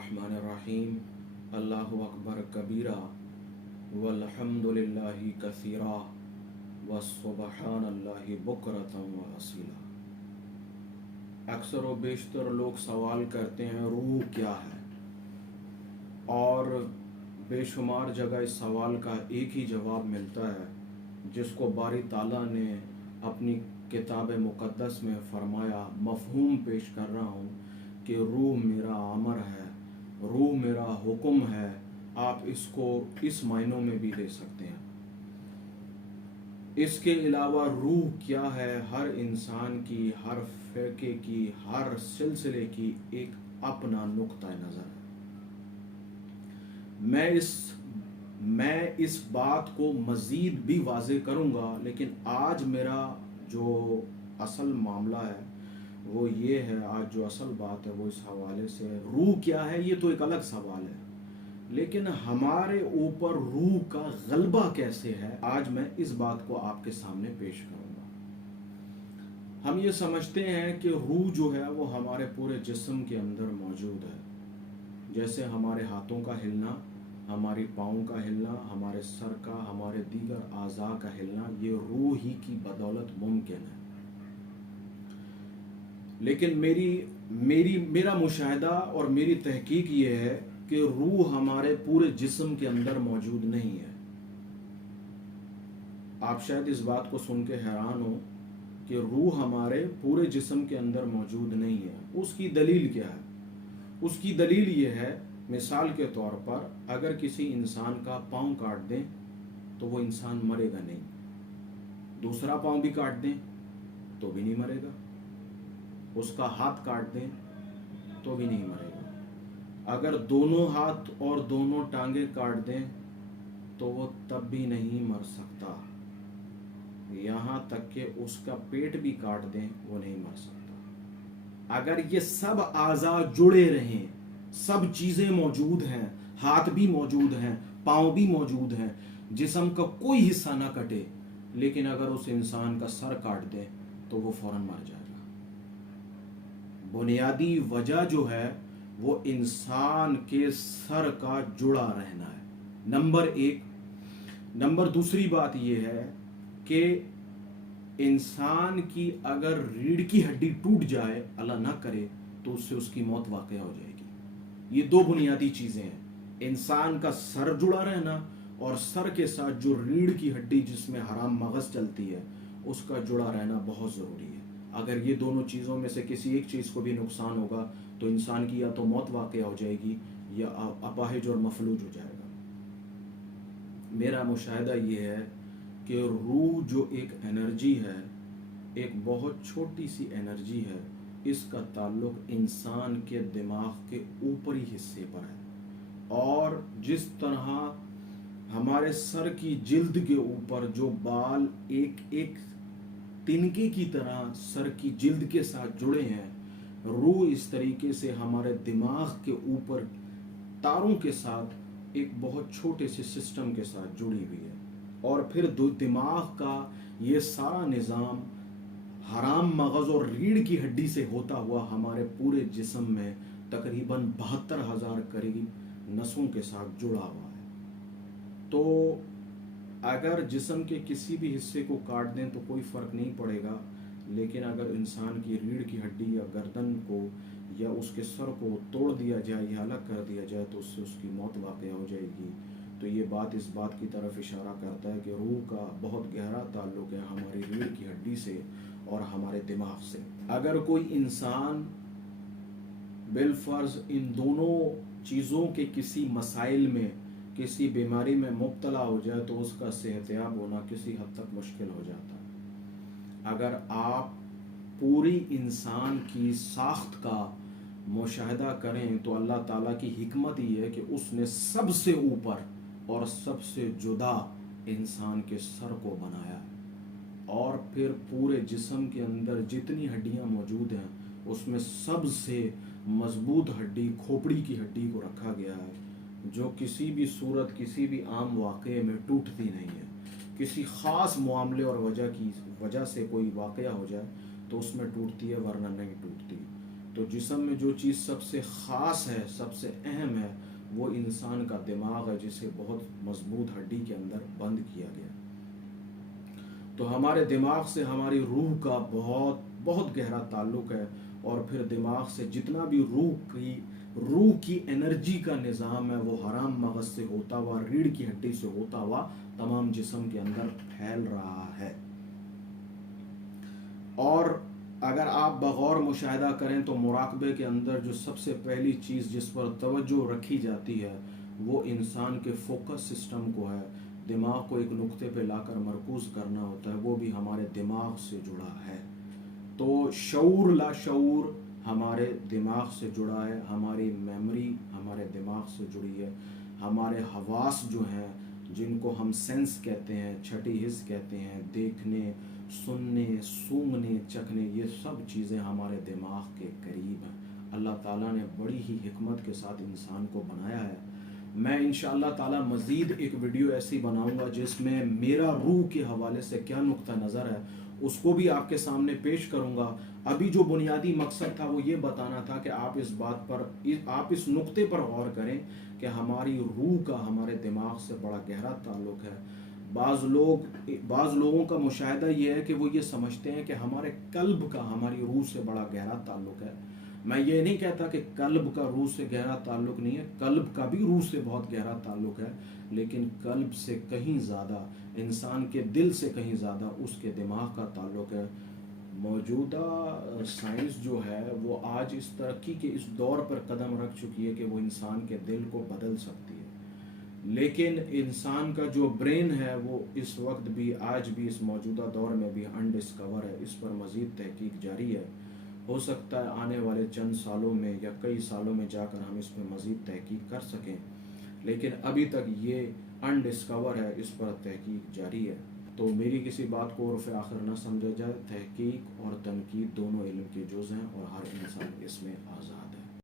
बिस्मिल्लाहिर्रहमानिर्रहीम। अल्लाहु अकबर कबीरा वल्हम्दुलिल्लाहि कसीरा वसुबहानल्लाहि बुकरतम व असीला। अक्सर व बेशतर लोग सवाल करते हैं रूह क्या है, और बेशुमार जगह इस सवाल का एक ही जवाब मिलता है जिसको बारी ताला ने अपनी किताब मुक़द्दस में फरमाया। मफ़हूम पेश कर रहा हूँ कि रूह मेरा अमर है, रूह मेरा हुक्म है। आप इसको इस मायनों में भी ले सकते हैं। इसके अलावा रूह क्या है, हर इंसान की, हर फ़िरके की, हर सिलसिले की एक अपना नुक्ता नज़र है। मैं इस बात को मज़ीद भी वाज़े करूँगा, लेकिन आज मेरा जो असल मामला है वो ये है, आज जो असल बात है वो इस हवाले से रूह क्या है ये तो एक अलग सवाल है, लेकिन हमारे ऊपर रूह का गलबा कैसे है, आज मैं इस बात को आपके सामने पेश करूँगा। हम ये समझते हैं कि रूह जो है वो हमारे पूरे जिस्म के अंदर मौजूद है। जैसे हमारे हाथों का हिलना, हमारी पाँव का हिलना, हमारे सर का, हमारे दीगर आज़ा का हिलना, ये रूह ही की बदौलत मुमकिन है। लेकिन मेरा मुशाहिदा और मेरी तहकीक ये है कि रूह हमारे पूरे जिस्म के अंदर मौजूद नहीं है। आप शायद इस बात को सुन के हैरान हो कि रूह हमारे पूरे जिस्म के अंदर मौजूद नहीं है। उसकी दलील क्या है? उसकी दलील ये है, मिसाल के तौर पर अगर किसी इंसान का पाँव काट दें तो वो इंसान मरेगा नहीं, दूसरा पाँव भी काट दें तो भी नहीं मरेगा, उसका हाथ काट दें तो भी नहीं मरेगा, अगर दोनों हाथ और दोनों टांगे काट दें तो वो तब भी नहीं मर सकता, यहाँ तक कि उसका पेट भी काट दें वो नहीं मर सकता। अगर ये सब आज़ा जुड़े रहें, सब चीज़ें मौजूद हैं, हाथ भी मौजूद हैं, पाँव भी मौजूद हैं, जिस्म का कोई हिस्सा ना कटे, लेकिन अगर उस इंसान का सर काट दें तो वो फौरन मर जाएगा। बुनियादी वजह जो है वो इंसान के सर का जुड़ा रहना है, नंबर एक। नंबर दूसरी बात ये है कि इंसान की अगर रीढ़ की हड्डी टूट जाए, अल्लाह ना करे, तो उससे उसकी मौत वाक़या हो जाएगी। ये दो बुनियादी चीज़ें हैं, इंसान का सर जुड़ा रहना और सर के साथ जो रीढ़ की हड्डी जिसमें हराम मगज़ चलती है उसका जुड़ा रहना बहुत ज़रूरी है। अगर ये दोनों चीज़ों में से किसी एक चीज़ को भी नुकसान होगा तो इंसान की या तो मौत वाक़या हो जाएगी या अपाहिज और मफलूज हो जाएगा। मेरा मुशाहिदा ये है कि रूह जो एक एनर्जी है, एक बहुत छोटी सी एनर्जी है, इसका ताल्लुक़ इंसान के दिमाग के ऊपरी हिस्से पर है। और जिस तरह हमारे सर की जिल्द के ऊपर जो बाल एक एक तिनके की तरह सर की जिल्द के साथ जुड़े हैं, रूह इस तरीके से हमारे दिमाग के ऊपर तारों के साथ एक बहुत छोटे से सिस्टम के साथ जुड़ी हुई है। और फिर दिमाग का ये सारा निज़ाम हराम मगज़ और रीढ़ की हड्डी से होता हुआ हमारे पूरे जिस्म में तकरीबन 72,000 करीब नसों के साथ जुड़ा हुआ है। तो अगर जिस्म के किसी भी हिस्से को काट दें तो कोई फ़र्क नहीं पड़ेगा, लेकिन अगर इंसान की रीढ़ की हड्डी या गर्दन को या उसके सर को तोड़ दिया जाए या अलग कर दिया जाए तो उससे उसकी मौत वाक़या हो जाएगी। तो ये बात इस बात की तरफ इशारा करता है कि रूह का बहुत गहरा ताल्लुक़ है हमारी रीढ़ की हड्डी से और हमारे दिमाग से। अगर कोई इंसान बिलफ़र्ज़ इन दोनों चीज़ों के किसी मसाइल में, किसी बीमारी में मुब्तला हो जाए तो उसका सेहतयाब होना किसी हद तक मुश्किल हो जाता है। अगर आप पूरी इंसान की साख्त का मुशाहिदा करें तो अल्लाह ताला की हिकमत ही है कि उसने सबसे ऊपर और सबसे जुदा इंसान के सर को बनाया, और फिर पूरे जिस्म के अंदर जितनी हड्डियां मौजूद हैं उसमें सबसे मजबूत हड्डी खोपड़ी की हड्डी को रखा गया है, जो किसी भी सूरत, किसी भी आम वाक़े में टूटती नहीं है। किसी ख़ास मामले और वजह से कोई वाक़या हो जाए तो उसमें टूटती है, वरना नहीं टूटती। تو جسم میں جو چیز سب سے خاص ہے، سب سے اہم ہے، وہ انسان کا دماغ ہے، جسے بہت مضبوط ہڈی کے اندر بند کیا گیا۔ تو ہمارے دماغ سے ہماری روح کا بہت بہت گہرا تعلق ہے، اور پھر دماغ سے جتنا بھی روح کی انرجی کا نظام ہے، وہ حرام مغز سے ہوتا ہوا، ریڑھ کی ہڈی سے ہوتا ہوا تمام جسم کے اندر پھیل رہا ہے۔ اور اگر آپ بغور مشاہدہ کریں تو مراقبے کے اندر جو سب سے پہلی چیز جس پر توجہ رکھی جاتی ہے، وہ انسان کے فوکس سسٹم کو ہے۔ دماغ کو ایک نقطے پہ لا کر مرکوز کرنا ہوتا ہے، وہ بھی ہمارے دماغ سے جڑا ہے۔ تو شعور لا شعور ہمارے دماغ سے جڑا ہے، ہماری میموری ہمارے دماغ سے جڑی ہے، ہمارے حواس جو ہیں جن کو ہم سینس کہتے ہیں، چھٹی حس کہتے ہیں، دیکھنے، سننے، سونگھنے، چکھنے، یہ سب چیزیں ہمارے دماغ کے قریب ہیں۔ اللہ تعالیٰ نے بڑی ہی حکمت کے ساتھ انسان کو بنایا ہے۔ میں انشاءاللہ تعالیٰ مزید ایک ویڈیو ایسی بناؤں گا جس میں میرا روح کے حوالے سے کیا نقطہ نظر ہے اس کو بھی آپ کے سامنے پیش کروں گا۔ ابھی جو بنیادی مقصد تھا وہ یہ بتانا تھا کہ آپ اس بات پر، آپ اس نقطے پر غور کریں کہ ہماری روح کا ہمارے دماغ سے بڑا گہرا تعلق ہے۔ بعض لوگوں کا مشاہدہ یہ ہے کہ وہ یہ سمجھتے ہیں کہ ہمارے قلب کا ہماری روح سے بڑا گہرا تعلق ہے۔ میں یہ نہیں کہتا کہ قلب کا روح سے گہرا تعلق نہیں ہے، قلب کا بھی روح سے بہت گہرا تعلق ہے، لیکن قلب سے کہیں زیادہ، انسان کے دل سے کہیں زیادہ اس کے دماغ کا تعلق ہے۔ موجودہ سائنس جو ہے وہ آج اس ترقی کے اس دور پر قدم رکھ چکی ہے کہ وہ انسان کے دل کو بدل سکتی ہے، لیکن انسان کا جو برین ہے وہ اس وقت بھی، آج بھی، اس موجودہ دور میں بھی انڈسکور ہے۔ اس پر مزید تحقیق جاری ہے۔ ہو سکتا ہے آنے والے چند سالوں میں یا کئی سالوں میں جا کر ہم اس پہ مزید تحقیق کر سکیں، لیکن ابھی تک یہ انڈسکور ہے، اس پر تحقیق جاری ہے۔ تو میری کسی بات کو عرف آخر نہ سمجھا جائے، تحقیق اور تنقید دونوں علم کے جز ہیں اور ہر انسان اس میں آزاد ہے۔